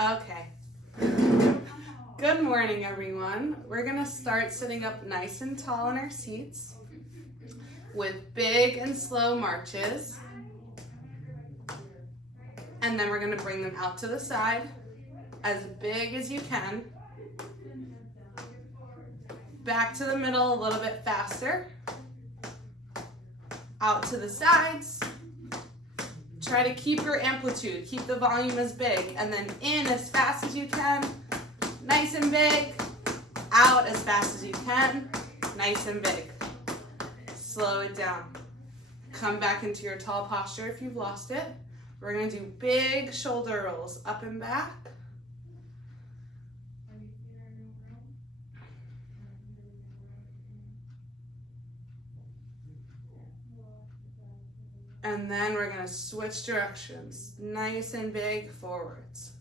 Okay. Good morning, everyone. We're gonna start sitting up nice and tall in our seats with big and slow marches. And then we're gonna bring them out to the side as big as you can. Back to the middle a little bit faster. Out to the sides. Try to keep your amplitude, keep the volume as big, and then in as fast as you can, nice and big. Out as fast as you can, nice and big. Slow it down. Come back into your tall posture if you've lost it. We're gonna do big shoulder rolls up and back. And then we're gonna switch directions, nice and big forwards.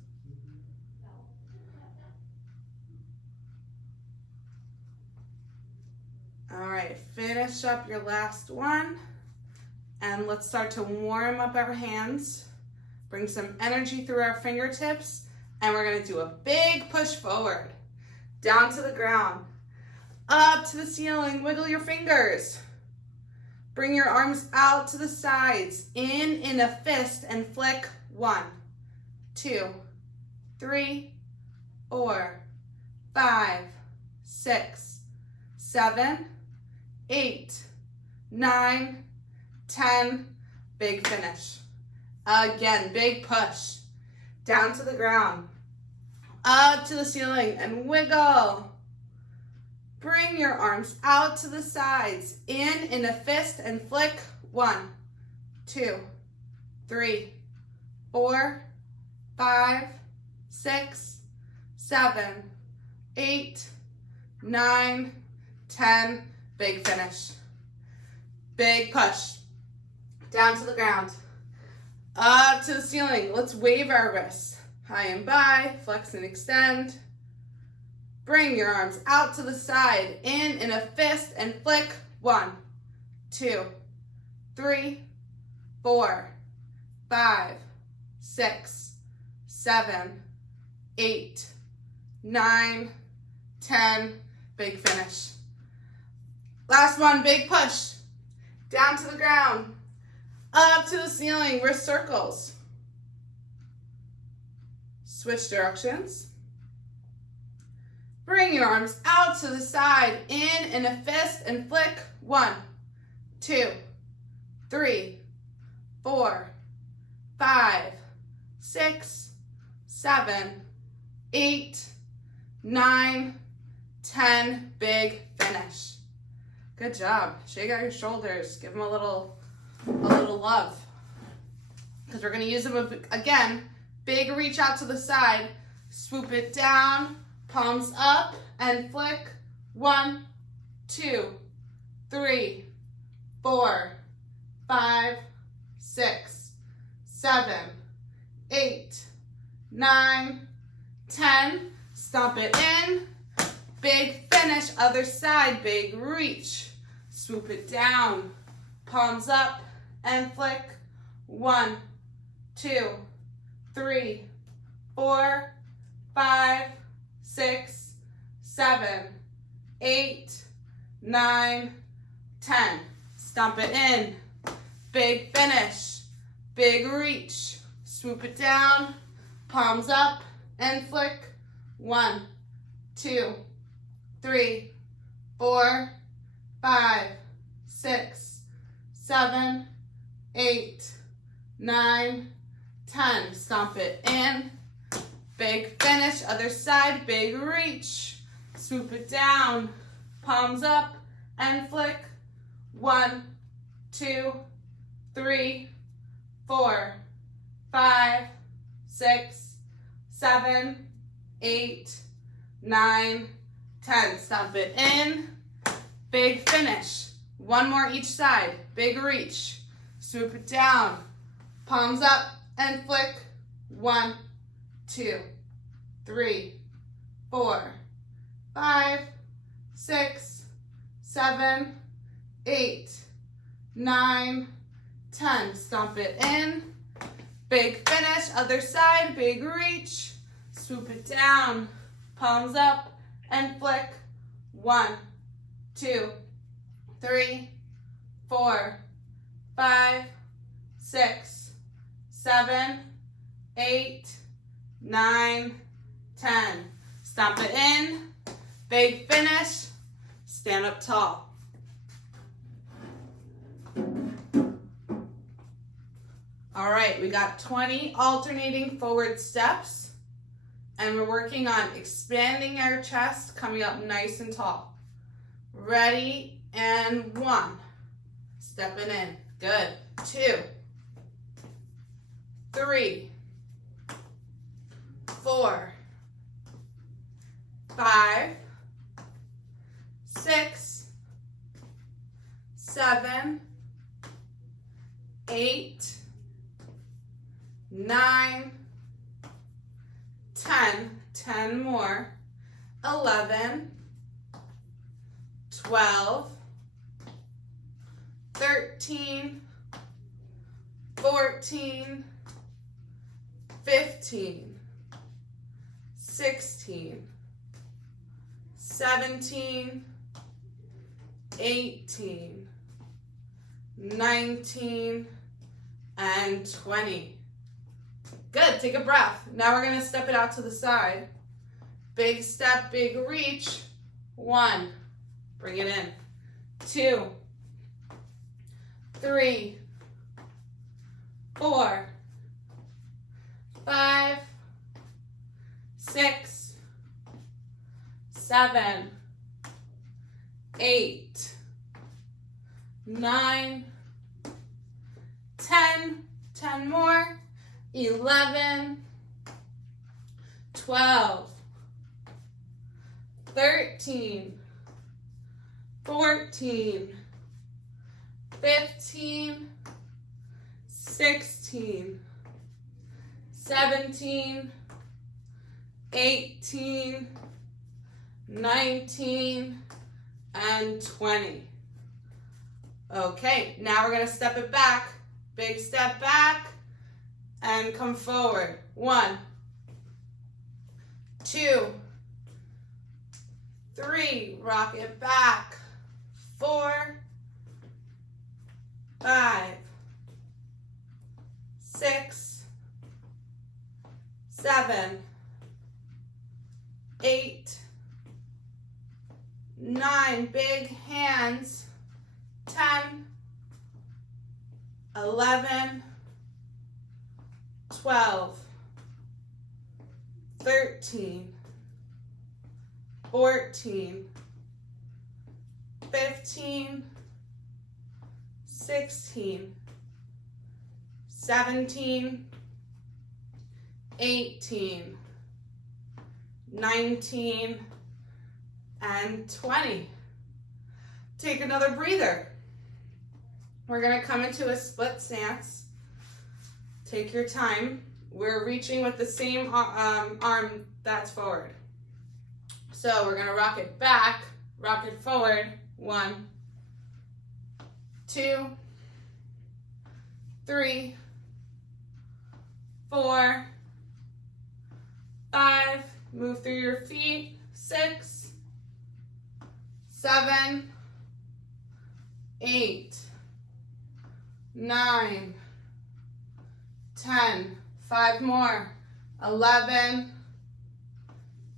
All right, finish up your last one. And let's start to warm up our hands. Bring some energy through our fingertips. And we're gonna do a big push forward. Down to the ground, up to the ceiling, wiggle your fingers. Bring your arms out to the sides, in a fist, and flick. 1, 2, 3, 4, 5, 6, 7, 8, 9, 10. Big finish. Again, big push. Down to the ground, up to the ceiling, and wiggle. Bring your arms out to the sides, in a fist, and flick. 1, 2, 3, 4, 5, 6, 7, 8, 9, 10. Big finish. Big push. Down to the ground, up to the ceiling. Let's wave our wrists. High and by, flex and extend. Bring your arms out to the side, in a fist, and flick. 1, 2, 3, 4, 5, 6, 7, 8, 9, 10. Big finish. Last one, big push. Down to the ground, up to the ceiling, wrist circles. Switch directions. Bring your arms out to the side, in a fist, and flick. 1, 2, 3, 4, 5, 6, 7, 8, 9, 10. Big finish. Good job. Shake out your shoulders. Give them a little love. Because we're going to use them again. Big reach out to the side. Swoop it down. Palms up and flick. 1, 2, 3, 4, 5, 6, 7, 8, 9, 10. Stomp it in. Big finish. Other side. Big reach. Swoop it down. Palms up and flick. 1, 2, 3, 4, 5, 6, 7, 8, 9, 10. Stomp it in. Big finish. Big reach. Swoop it down. Palms up and flick. 1, 2, 3, 4, 5, 6, 7, 8, 9, 10. Stomp it in. Big finish. Other side. Big reach. Swoop it down. Palms up and flick. 1, 2, 3, 4, 5, 6, 7, 8, 9, 10. Stomp it in. Big finish. One more each side. Big reach. Swoop it down. Palms up and flick. 1, 2, 3, 4, 5, 6, 7, 8, 9, 10. Stomp it in. Big finish. Other side. Big reach. Swoop it down, palms up, and flick. 1, 2, 3, 4, 5, 6, 7, 8, 9, 10. Stomp it in, big finish, stand up tall. All right, we got 20 alternating forward steps, and we're working on expanding our chest, coming up nice and tall. Ready, and 1. Stepping in, good. 2, 3, 4, 5, 6, 7, 8, 9, 10, 10 more, 11, 12, 13, 14, 15, 16, 17, 18, 19, and 20. Good, take a breath. Now we're gonna step it out to the side. Big step, big reach. 1, bring it in. 2, 3, 4, 5, 6, 7, 8, 9, 10, 10 more, 11, 12, 13, 14, 15, 16, 17, 18, 19, and 20. Okay, now we're going to step it back. Big step back and come forward. 1, 2, 3, rock it back. 4, 5, 6, 7, 8, 9, big hands. 10, 11, 12, 13, 14, 15, 16, 17, 18, 19, and 20. Take another breather. We're going to come into a split stance. Take your time. We're reaching with the same arm that's forward. So we're going to rock it back, rock it forward. 1, 2, 3, 4, 5. Move through your feet. 6, 7, 8, 9, 10, 5 more, 11,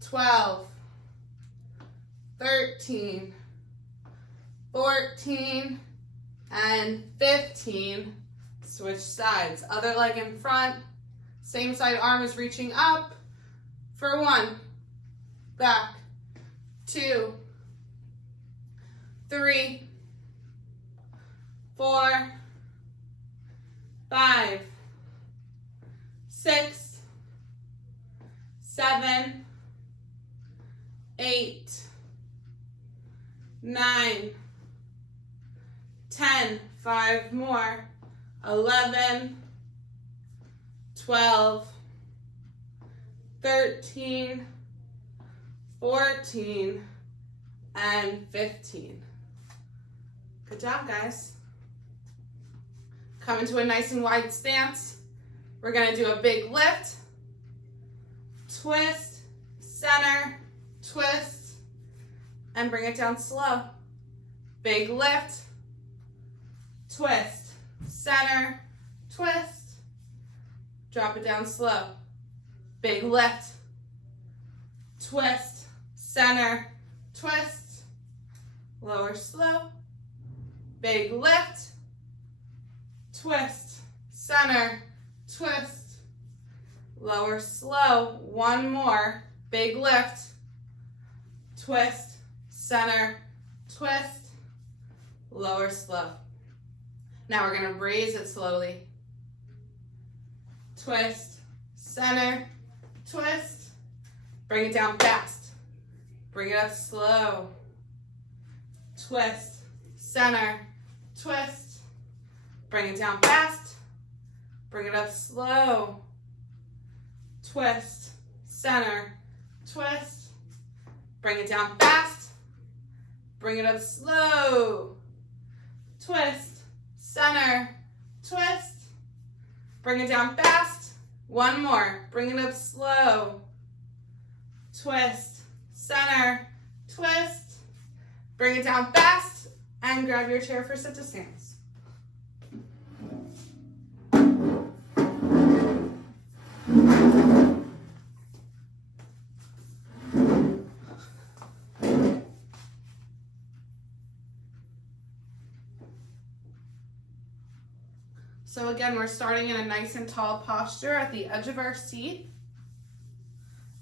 12, 13, 14, and 15. Switch sides. Other leg in front. Same side arm is reaching up for 1. Back. 2, 3, 4, 5, 6, 7, 8, 9, 10, 5 more, 11, 12, 13, 14, and 15. Good job, guys. Come into a nice and wide stance. We're gonna do a big lift, twist, center, twist, and bring it down slow. Big lift, twist, center, twist, drop it down slow. Big lift, twist, center, twist, lower slow. Big lift, twist, center, twist, lower slow. One more. Big lift, twist, center, twist, lower slow. Now we're going to raise it slowly. Twist, center, twist, bring it down fast. Bring it up slow. Twist, center, twist, bring it down fast. Bring it up slow. Twist, center, twist, bring it down fast. Bring it up slow. Twist, center, twist, bring it down fast. One more. Bring it up slow. Twist, center, twist, bring it down fast, and grab your chair for sit to stands. So again, we're starting in a nice and tall posture at the edge of our seat.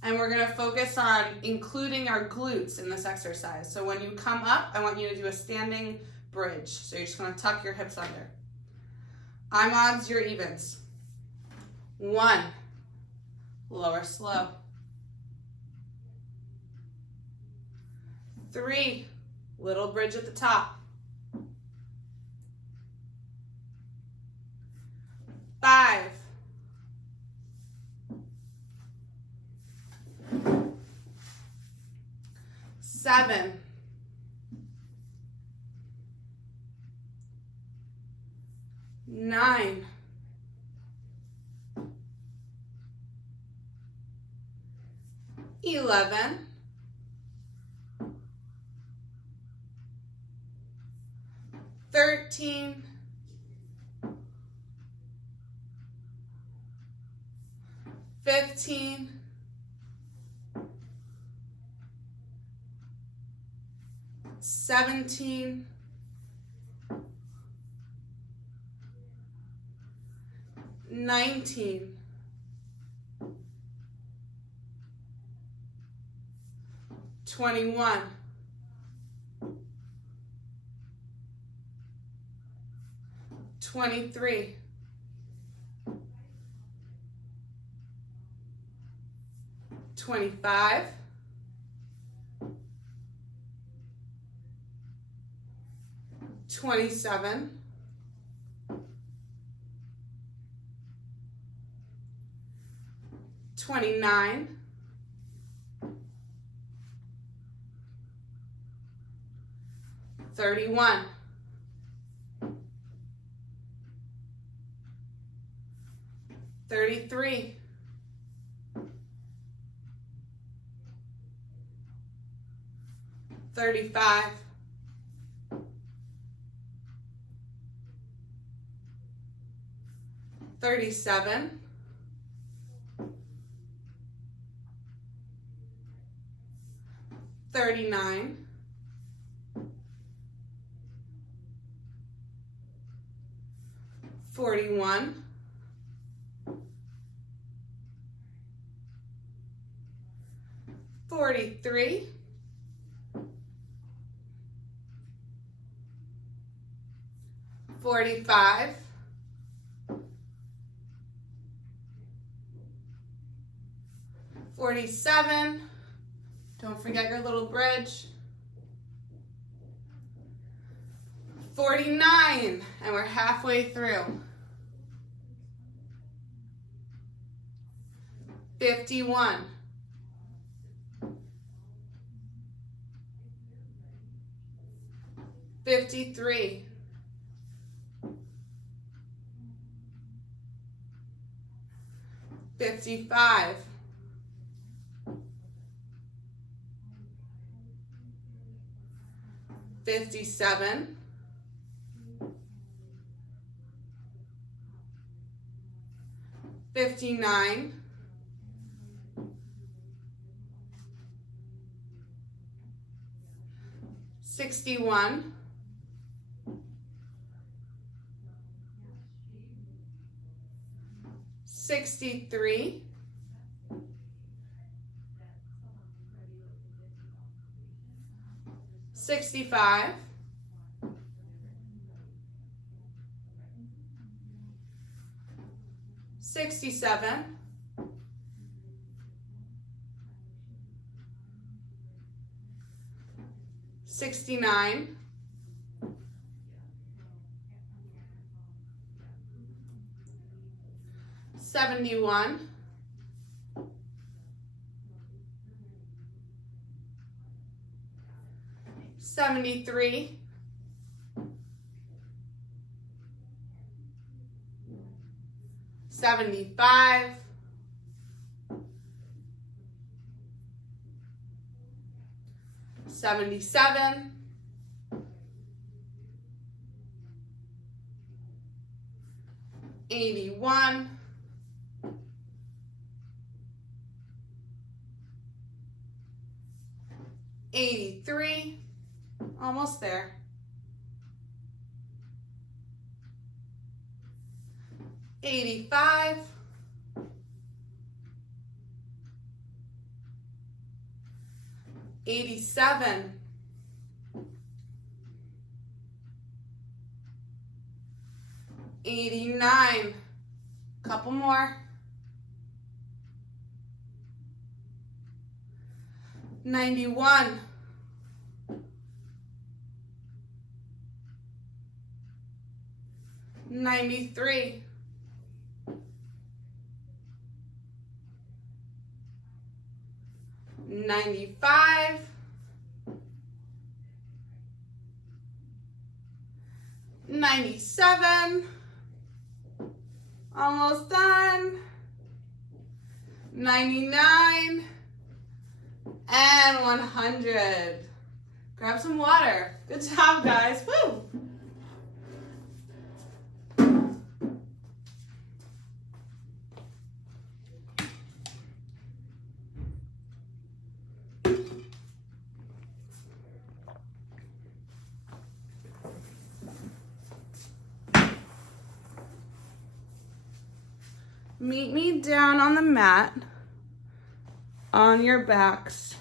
And we're going to focus on including our glutes in this exercise. So when you come up, I want you to do a standing bridge. So you're just going to tuck your hips under. I'm odds, you're evens. 1, lower slow. 3, little bridge at the top. 5, 7, 9, 11, 13, 15, 17, 19, 21, 23, 25, 27, 29, 31, 33, 35, 37, 39, 41, 43, 45, 47, don't forget your little bridge, 49, and we're halfway through, 51, 53, 55, 57, 59, 61, 63, 65, 67, 69, 71, 73, 75, 77, 81, 83, almost there, 85, 87, 89, couple more, 91, 93, 95, 97, almost done, 99, and 100. Grab some water. Good job, guys. Woo! Meet me down on the mat on your backs.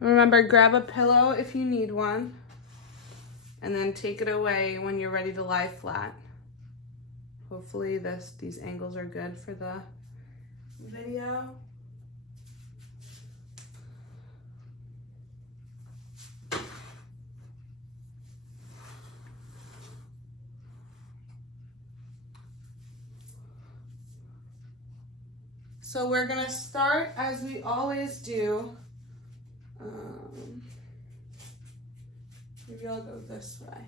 Remember, grab a pillow if you need one, and then take it away when you're ready to lie flat. Hopefully these angles are good for the video. So we're gonna start as we always do. Maybe I'll go this way.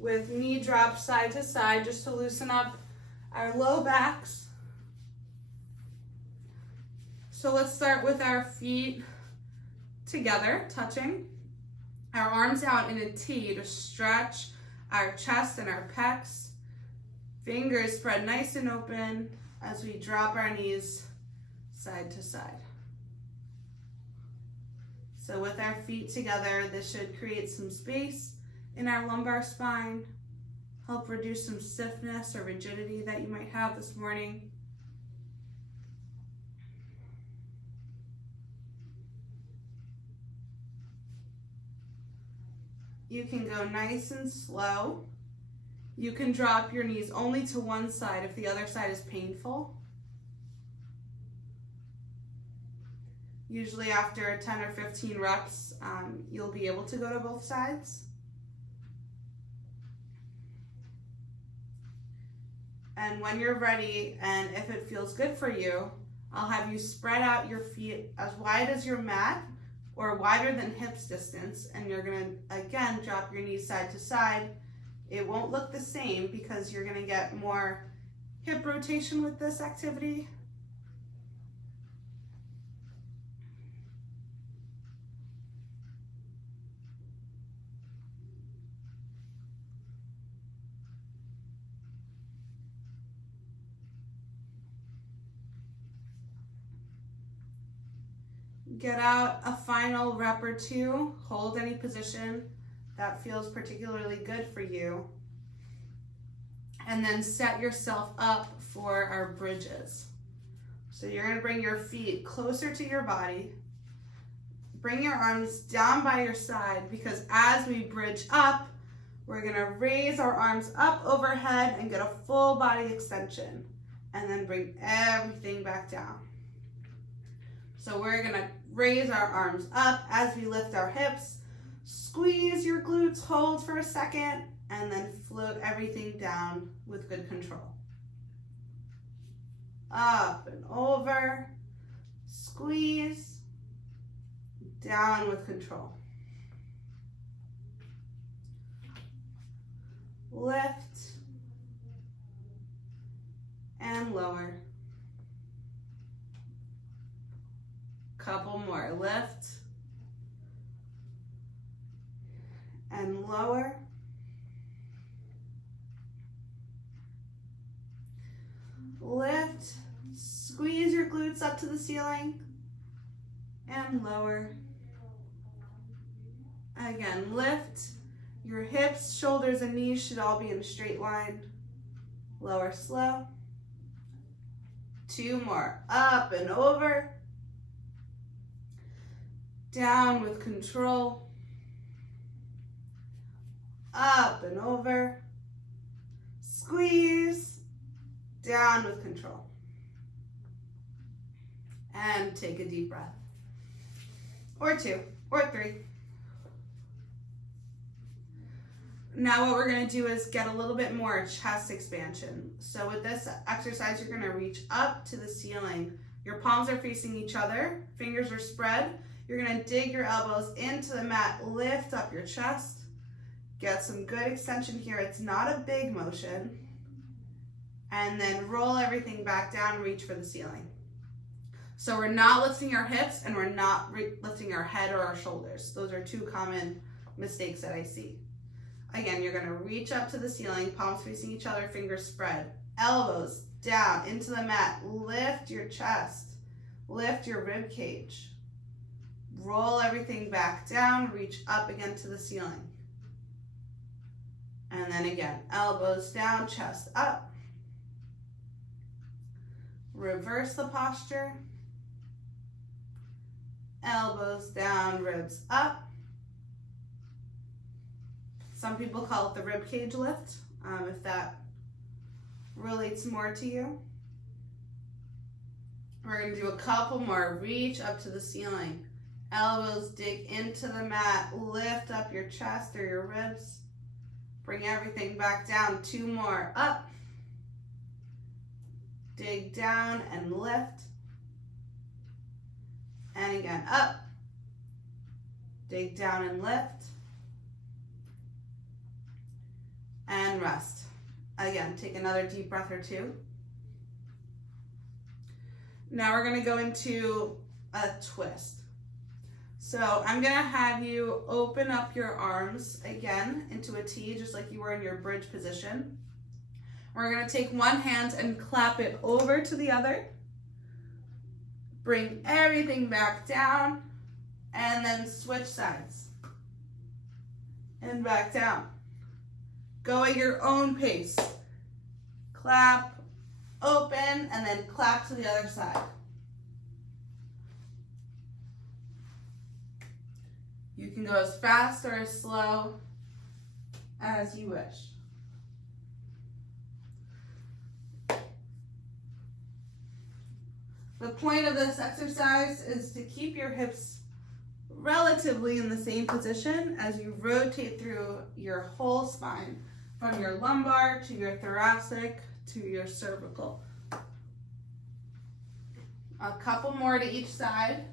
With knee drops side to side, just to loosen up our low backs. So let's start with our feet together, touching. Our arms out in a T to stretch our chest and our pecs. Fingers spread nice and open as we drop our knees side to side. So with our feet together, this should create some space in our lumbar spine, help reduce some stiffness or rigidity that you might have this morning. You can go nice and slow. You can drop your knees only to one side if the other side is painful. Usually after 10 or 15 reps, you'll be able to go to both sides. And when you're ready, and if it feels good for you, I'll have you spread out your feet as wide as your mat or wider than hips distance. And you're gonna, again, drop your knees side to side. It won't look the same because you're gonna get more hip rotation with this activity. Get out a final rep or two. Hold any position that feels particularly good for you. And then set yourself up for our bridges. So you're going to bring your feet closer to your body. Bring your arms down by your side, because as we bridge up, we're going to raise our arms up overhead and get a full body extension. And then bring everything back down. So we're going to raise our arms up as we lift our hips. Squeeze your glutes, hold for a second, and then float everything down with good control. Up and over, squeeze, down with control. Lift and lower. Couple more. Lift and lower. Lift, squeeze your glutes up to the ceiling, and lower. Again, lift. Your hips, shoulders, and knees should all be in a straight line. Lower slow. 2 more. Up and over. Down with control. Up and over. Squeeze. Down with control. And take a deep breath. Or 2, or 3. Now what we're going to do is get a little bit more chest expansion. So with this exercise, you're going to reach up to the ceiling. Your palms are facing each other. Fingers are spread. You're going to dig your elbows into the mat. Lift up your chest. Get some good extension here. It's not a big motion. And then roll everything back down and reach for the ceiling. So we're not lifting our hips and we're not lifting our head or our shoulders. Those are 2 common mistakes that I see. Again, you're going to reach up to the ceiling, palms facing each other, fingers spread. Elbows down into the mat. Lift your chest. Lift your rib cage. Roll everything back down. Reach up again to the ceiling. And then again, elbows down, chest up. Reverse the posture. Elbows down, ribs up. Some people call it the rib cage lift, if that relates more to you. We're going to do a couple more. Reach up to the ceiling. Elbows dig into the mat. Lift up your chest or your ribs. Bring everything back down. 2 more. Up. Dig down and lift. And again, up. Dig down and lift. And rest. Again, take another deep breath or 2. Now we're going to go into a twist. So I'm going to have you open up your arms again into a T, just like you were in your bridge position. We're going to take one hand and clap it over to the other. Bring everything back down and then switch sides. And back down. Go at your own pace. Clap, open, and then clap to the other side. You can go as fast or as slow as you wish. The point of this exercise is to keep your hips relatively in the same position as you rotate through your whole spine, from your lumbar to your thoracic to your cervical. A couple more to each side.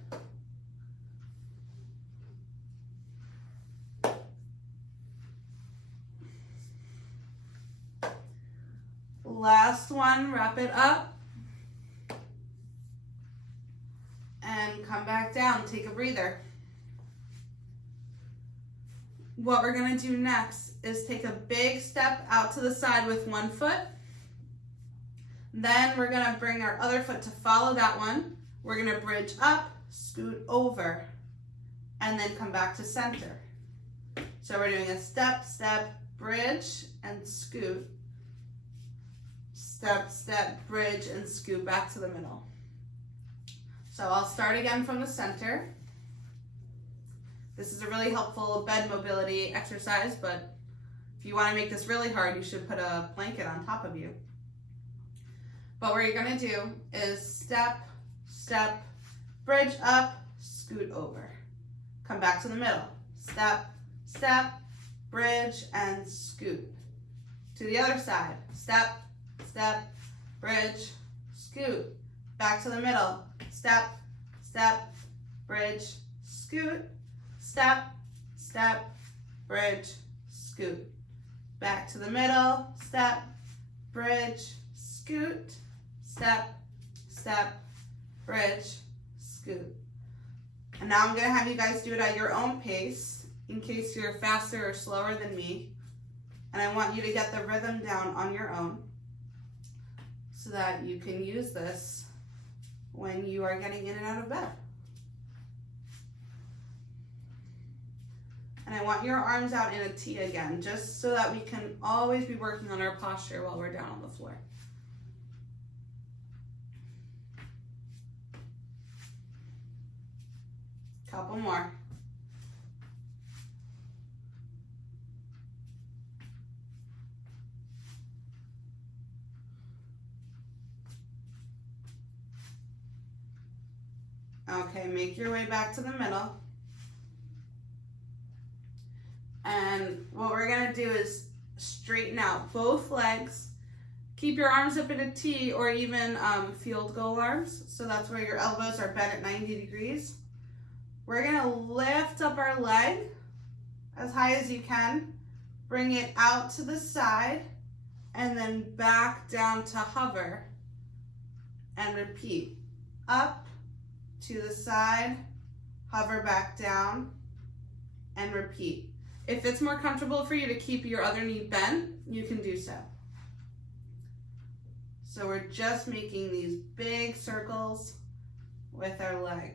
Last one, wrap it up. And come back down, take a breather. What we're gonna do next is take a big step out to the side with one foot. Then we're gonna bring our other foot to follow that one. We're gonna bridge up, scoot over, and then come back to center. So we're doing a step, step, bridge, and scoot. Step, step, bridge, and scoot back to the middle. So I'll start again from the center. This is a really helpful bed mobility exercise, but if you want to make this really hard, you should put a blanket on top of you. But what you're going to do is step, step, bridge up, scoot over. Come back to the middle. Step, step, bridge, and scoot. To the other side. Step, step, bridge, scoot. Back to the middle. Step, step, bridge, scoot. Step, step, bridge, scoot. Back to the middle. Step, bridge, scoot. Step, step, bridge, scoot. And now I'm going to have you guys do it at your own pace in case you're faster or slower than me. And I want you to get the rhythm down on your own so that you can use this when you are getting in and out of bed. And I want your arms out in a T again, just so that we can always be working on our posture while we're down on the floor. Couple more. Okay, make your way back to the middle. And what we're gonna do is straighten out both legs. Keep your arms up in a T or even field goal arms. So that's where your elbows are bent at 90 degrees. We're gonna lift up our leg as high as you can. Bring it out to the side and then back down to hover and repeat. Up to the side, hover back down and repeat. If it's more comfortable for you to keep your other knee bent, you can do so. So we're just making these big circles with our leg.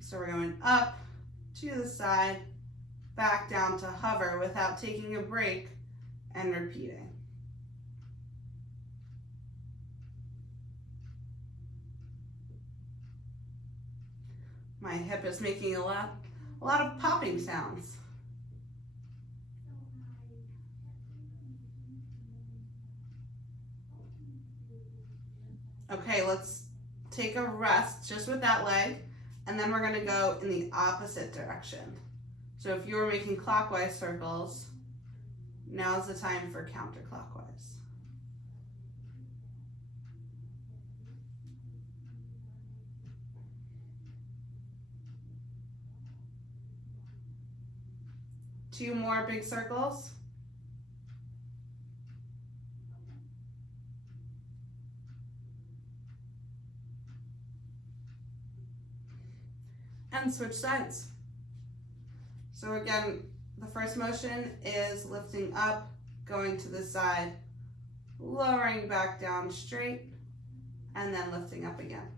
So we're going up to the side, back down to hover without taking a break and repeating. My hip is making a lot of popping sounds. Okay, let's take a rest just with that leg, and then we're gonna go in the opposite direction. So if you were making clockwise circles, now's the time for counterclockwise. Two more big circles. And switch sides. So again, the first motion is lifting up, going to the side, lowering back down straight, and then lifting up again.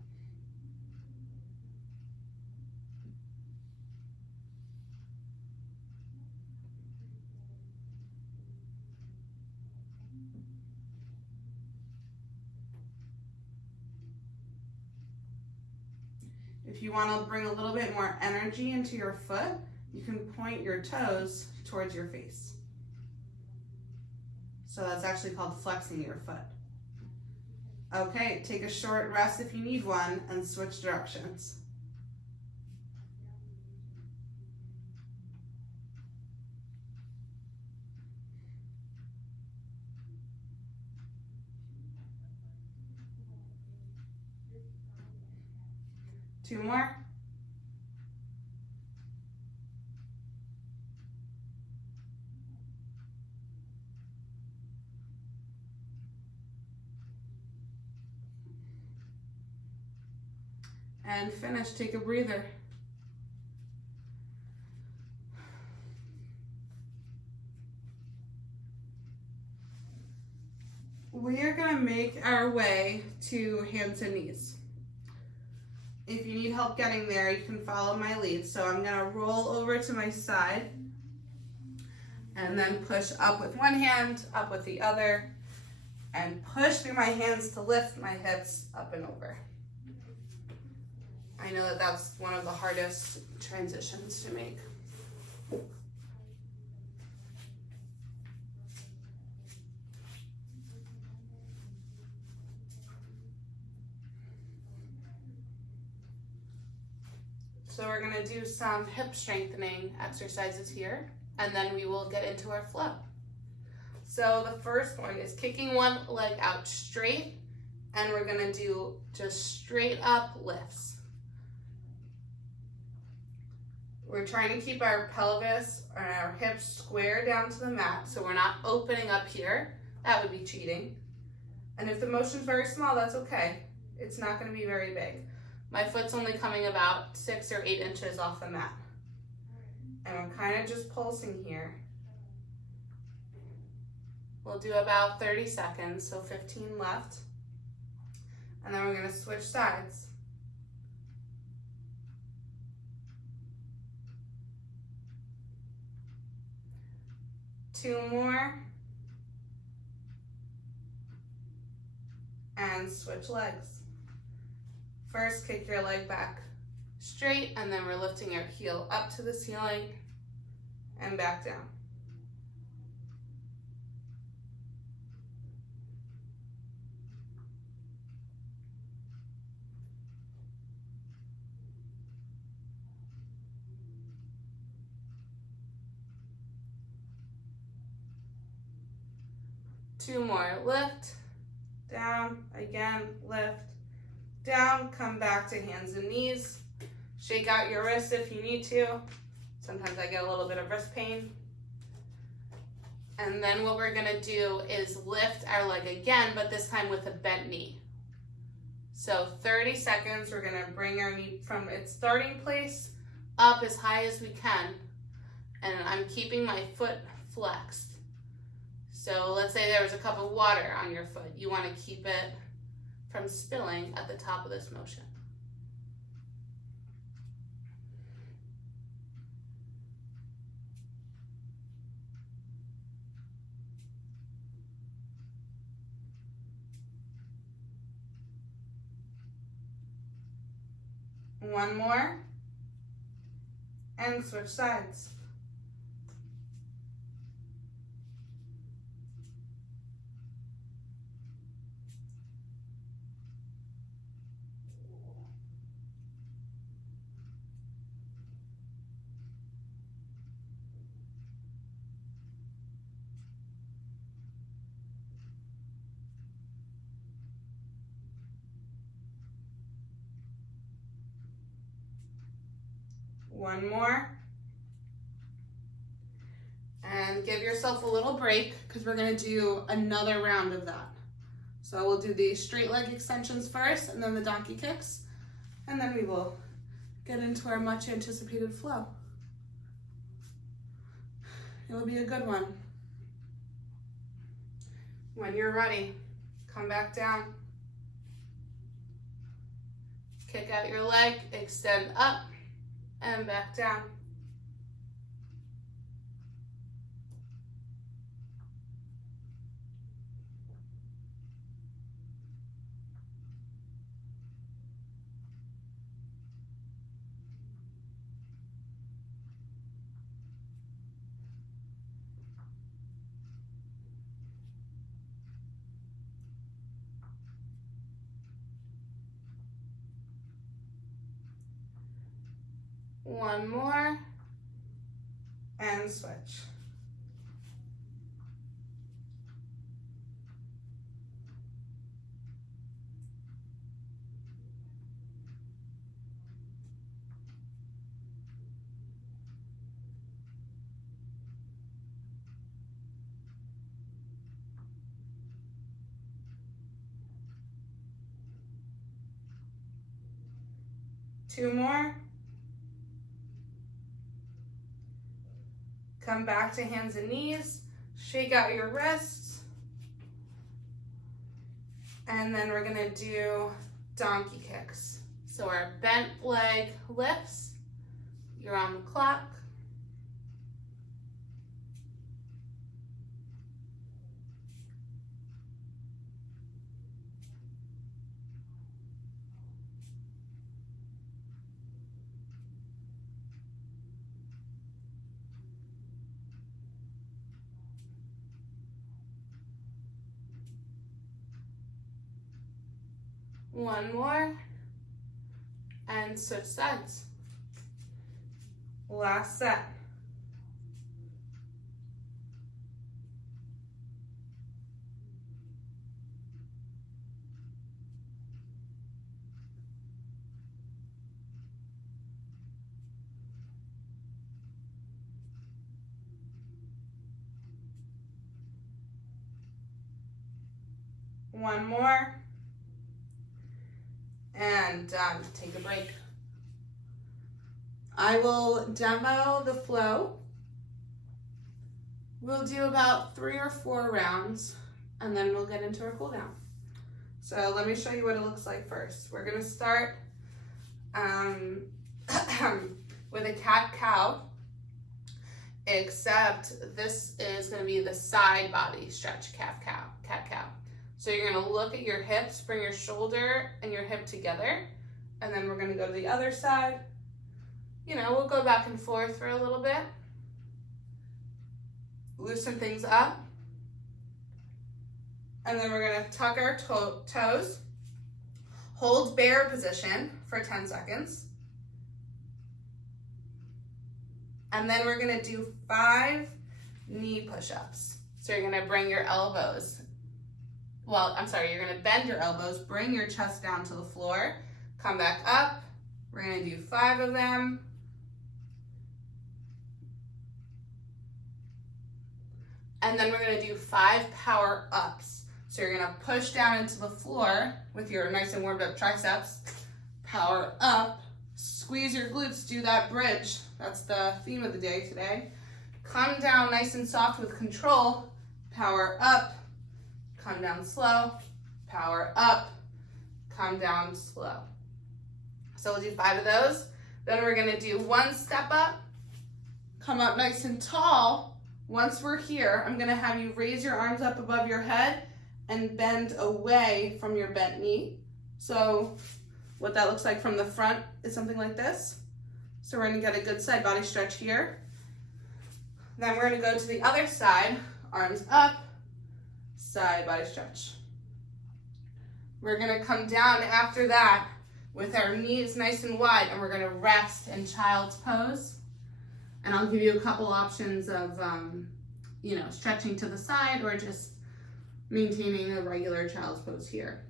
If you want to bring a little bit more energy into your foot, you can point your toes towards your face. So that's actually called flexing your foot. Okay, take a short rest if you need one and switch directions. Two more. And finish, take a breather. We make our way to hands and knees. If you need help getting there, you can follow my lead. So I'm gonna roll over to my side and then push up with one hand, up with the other, and push through my hands to lift my hips up and over. I know that that's one of the hardest transitions to make. So we're gonna do some hip strengthening exercises here, and then we will get into our flow. So the first one is kicking one leg out straight, and we're gonna do just straight up lifts. We're trying to keep our pelvis and our hips square down to the mat, so we're not opening up here. That would be cheating. And if the motion's very small, that's okay. It's not gonna be very big. My foot's only coming about 6 or 8 inches off the mat. And I'm kind of just pulsing here. We'll do about 30 seconds, so 15 left. And then we're gonna switch sides. Two more. And switch legs. First, kick your leg back straight, and then we're lifting your heel up to the ceiling and back down. Two more, lift, down, again, lift, down, come back to hands and knees. Shake out your wrists if you need to. Sometimes I get a little bit of wrist pain. And then what we're gonna do is lift our leg again, but this time with a bent knee. So 30 seconds, we're gonna bring our knee from its starting place up as high as we can. And I'm keeping my foot flexed. So let's say there was a cup of water on your foot. You wanna keep it from spilling at the top of this motion. One more, and switch sides. One more. And give yourself a little break because we're gonna do another round of that. So we'll do the straight leg extensions first and then the donkey kicks. And then we will get into our much anticipated flow. It'll be a good one. When you're ready, come back down. Kick out your leg, extend up, and back down. One more, and switch. Two more. Come back to hands and knees, shake out your wrists, And then we're gonna do donkey kicks. So our bent leg lifts, you're on the clock. One more, and switch sides. Last set. One more. And done. Take a break. I will demo the flow. We'll do about 3 or 4 rounds, and then we'll get into our cool down. So let me show you what it looks like first. We're gonna start with a cat-cow, except this is gonna be the side body stretch cat-cow. So you're gonna look at your hips, bring your shoulder and your hip together, and then we're gonna go to the other side. You know, we'll go back and forth for a little bit. Loosen things up. And then we're gonna tuck our toes, hold bear position for 10 seconds. And then we're gonna do 5 knee push-ups. So you're gonna bring your elbows, you're gonna bend your elbows, bring your chest down to the floor, come back up. We're gonna do 5 of them. And then we're gonna do 5 power ups. So you're gonna push down into the floor with your nice and warmed up triceps, power up, squeeze your glutes, do that bridge. That's the theme of the day today. Come down nice and soft with control, power up, come down slow, power up, come down slow. So we'll do 5 of those. Then we're gonna do 1 step up, come up nice and tall. Once we're here, I'm gonna have you raise your arms up above your head and bend away from your bent knee. So what that looks like from the front is something like this. So we're gonna get a good side body stretch here. Then we're gonna go to the other side, arms up, side body stretch. We're gonna come down after that with our knees nice and wide, and we're gonna rest in child's pose. And I'll give you a couple options of, stretching to the side or just maintaining a regular child's pose here.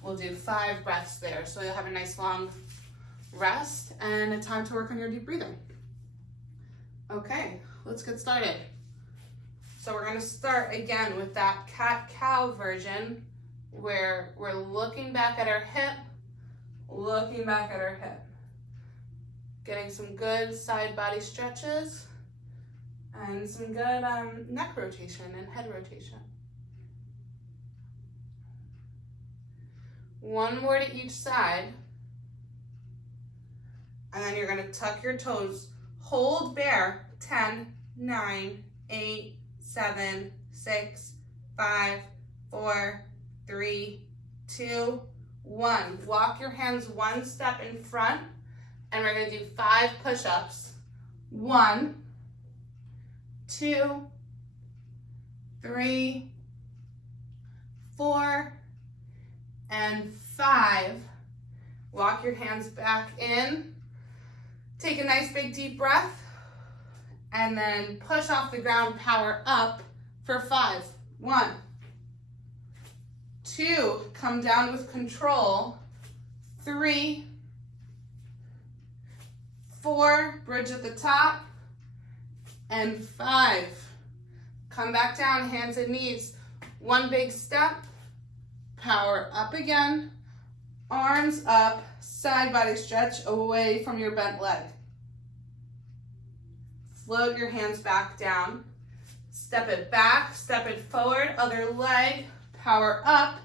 We'll do 5 breaths there. So you'll have a nice long rest and a time to work on your deep breathing. Okay, let's get started. So we're gonna start again with that cat-cow version where we're looking back at our hip, getting some good side body stretches and some good neck rotation and head rotation. 1 more to each side. And then you're gonna tuck your toes, hold bear, 10, 9, 8, 7, 6, 5, 4, 3, 2, 1. Walk your hands 1 step in front, and we're gonna do 5 push-ups. 1, 2, 3, 4, and 5. Walk your hands back in. Take a nice big deep breath, and then push off the ground, power up for 5. 1, 2, come down with control. 3, 4, bridge at the top, and 5. Come back down, hands and knees. 1 big step, power up again, arms up, side body stretch away from your bent leg. Float your hands back down, step it back, step it forward, other leg, power up,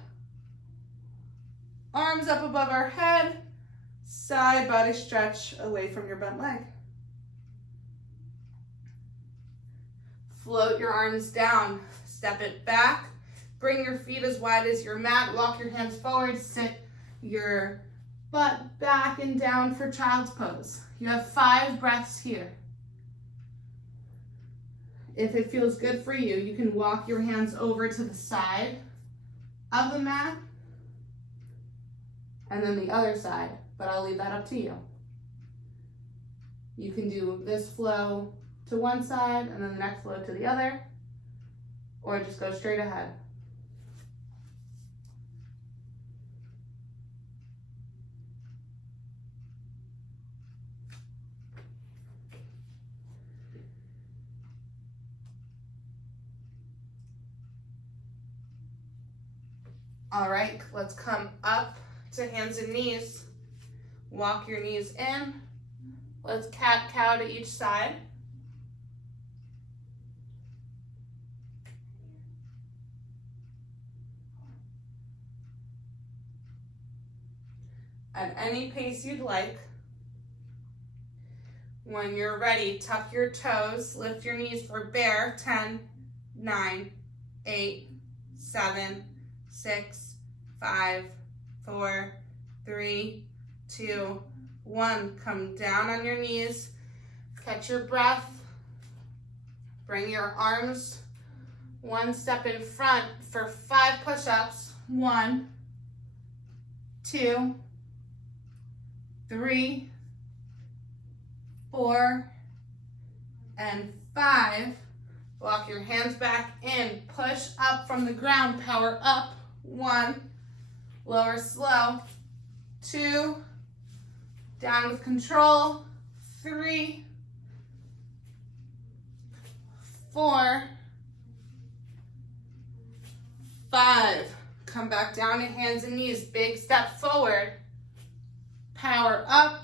Arms up above our head. Side body stretch away from your bent leg. Float your arms down. Step it back. Bring your feet as wide as your mat. Walk your hands forward. Sit your butt back and down for child's pose. You have 5 breaths here. If it feels good for you, you can walk your hands over to the side of the mat and then the other side, but I'll leave that up to you. You can do this flow to one side and then the next flow to the other, or just go straight ahead. All right, let's come up to hands and knees. Walk your knees in. Let's cat-cow to each side. At any pace you'd like. When you're ready, tuck your toes, lift your knees for bear. 10, 9, 8, 7, 6, 5, 4, 3, 2, 1. Come down on your knees. Catch your breath. Bring your arms one step in front for 5 push-ups. 1, 2, 3, 4, and 5. Walk your hands back in. Push up from the ground. Power up. 1. Lower slow. 2. Down with control. 3. 4. 5. Come back down to hands and knees. Big step forward. Power up.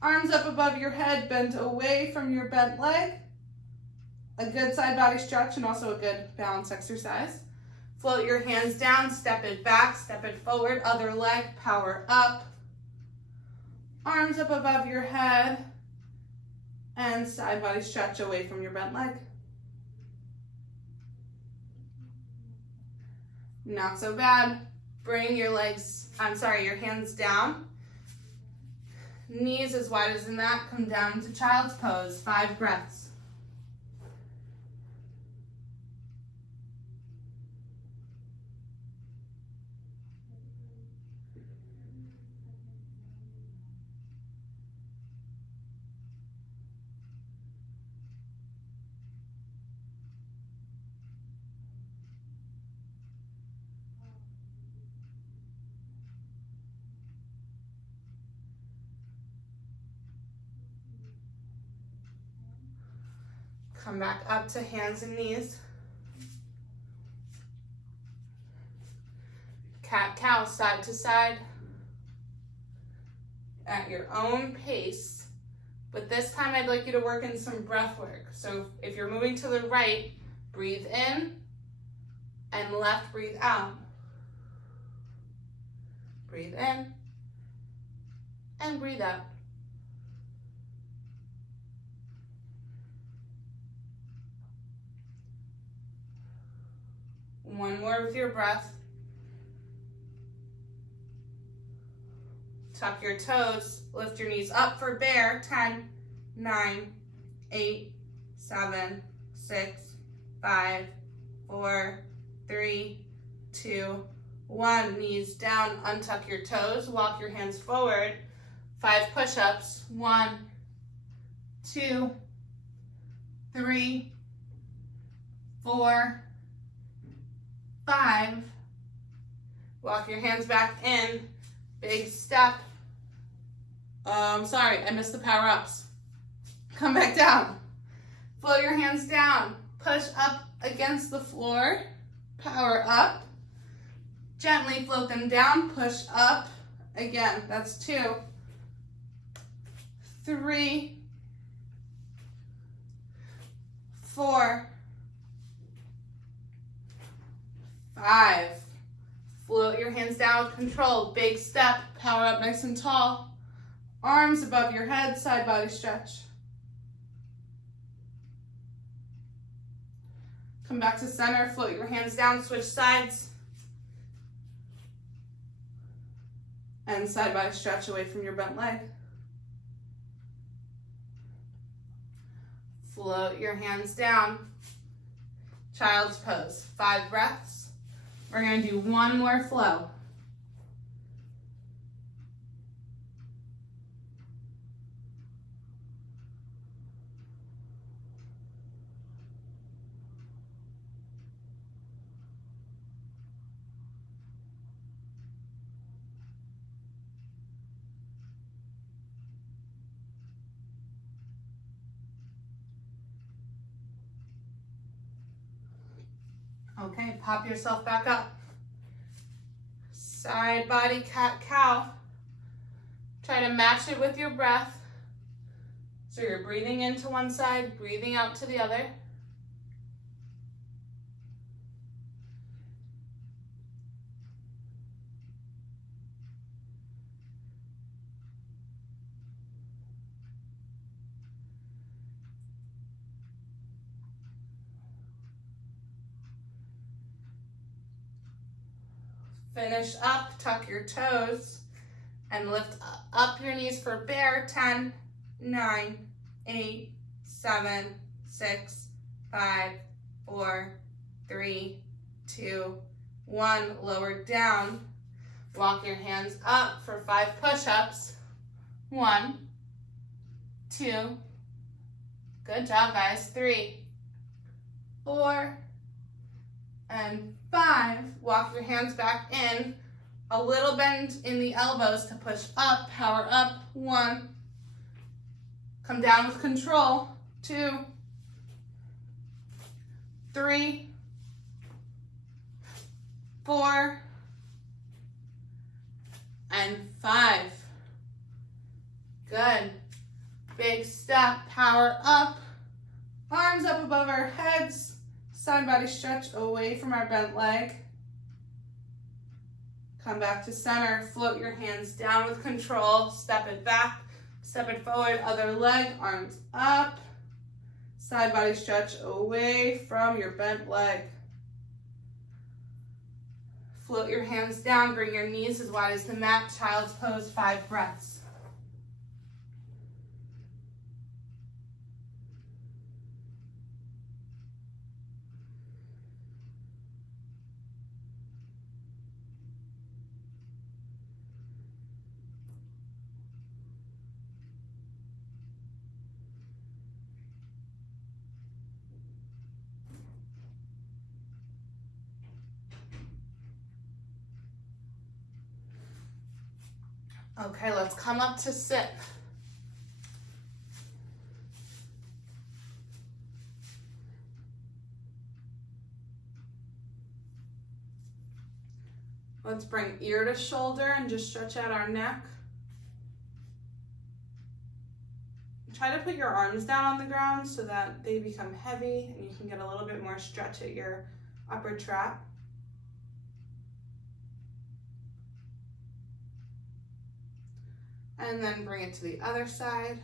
Arms up above your head, bent away from your bent leg. A good side body stretch and also a good balance exercise. Float your hands down, step it back, step it forward, other leg, power up. Arms up above your head and side body stretch away from your bent leg. Not so bad. Bring your your hands down. Knees as wide as the mat, come down to child's pose. 5 breaths. Come back up to hands and knees. Cat-cow, side to side. At your own pace. But this time I'd like you to work in some breath work. So if you're moving to the right, breathe in, and left, breathe out. Breathe in, and breathe out. One more with your breath. Tuck your toes, lift your knees up for bear. 10, 9, 8, 7, 6, 5, 4, 3, 2, 1. Knees down, untuck your toes, walk your hands forward. 5 push-ups. 1, 2, 3, 4, 5. Walk your hands back in. Big step. Sorry, I missed the power-ups. Come back down. Float your hands down. Push up against the floor. Power up. Gently float them down. Push up. Again, that's 2, 3, 4, 5. Float your hands down with control. Big step. Power up nice and tall. Arms above your head. Side body stretch. Come back to center. Float your hands down. Switch sides. And side body stretch away from your bent leg. Float your hands down. Child's pose. 5 breaths. We're going to do one more flow. Okay, pop yourself back up. Side body cat-cow. Try to match it with your breath. So you're breathing into one side, breathing out to the other. Finish up, tuck your toes, and lift up your knees for bear. 10, 9, 8, 7, 6, 5, 4, 3, 2, 1. Lower down. Walk your hands up for 5 push-ups. 1, 2. Good job, guys. 3, 4, and 5. Walk your hands back in. A little bend in the elbows to push up. Power up. 1. Come down with control. 2, 3, 4, and 5. Good. Big step. Power up. Arms up above our heads. Side body stretch away from our bent leg. Come back to center. Float your hands down with control. Step it back. Step it forward. Other leg. Arms up. Side body stretch away from your bent leg. Float your hands down. Bring your knees as wide as the mat. Child's pose. 5 breaths. Okay, let's come up to sit. Let's bring ear to shoulder and just stretch out our neck. Try to put your arms down on the ground so that they become heavy and you can get a little bit more stretch at your upper trap. And then bring it to the other side.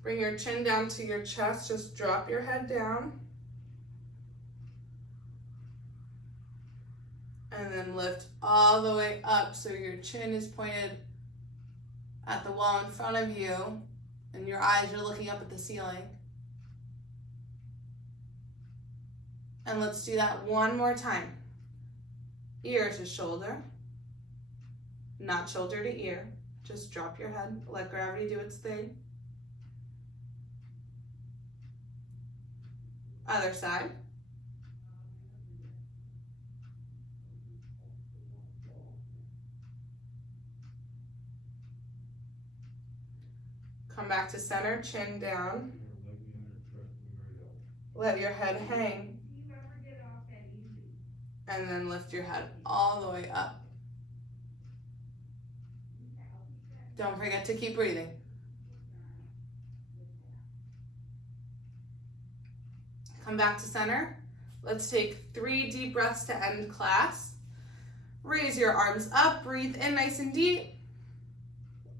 Bring your chin down to your chest, just drop your head down. And then lift all the way up so your chin is pointed at the wall in front of you and your eyes are looking up at the ceiling. And let's do that one more time. Ear to shoulder, not shoulder to ear. Just drop your head, let gravity do its thing. Other side. Come back to center, chin down. Let your head hang. And then lift your head all the way up. Don't forget to keep breathing. Come back to center. Let's take 3 deep breaths to end class. Raise your arms up, breathe in nice and deep.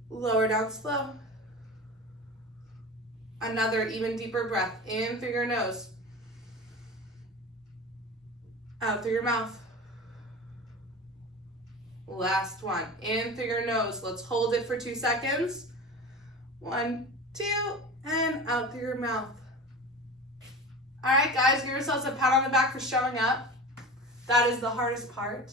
Lower down slow. Another even deeper breath, in through your nose. Out through your mouth. Last one, in through your nose. Let's hold it for 2 seconds. 1, 2, and out through your mouth. All right, guys, give yourselves a pat on the back for showing up. That is the hardest part.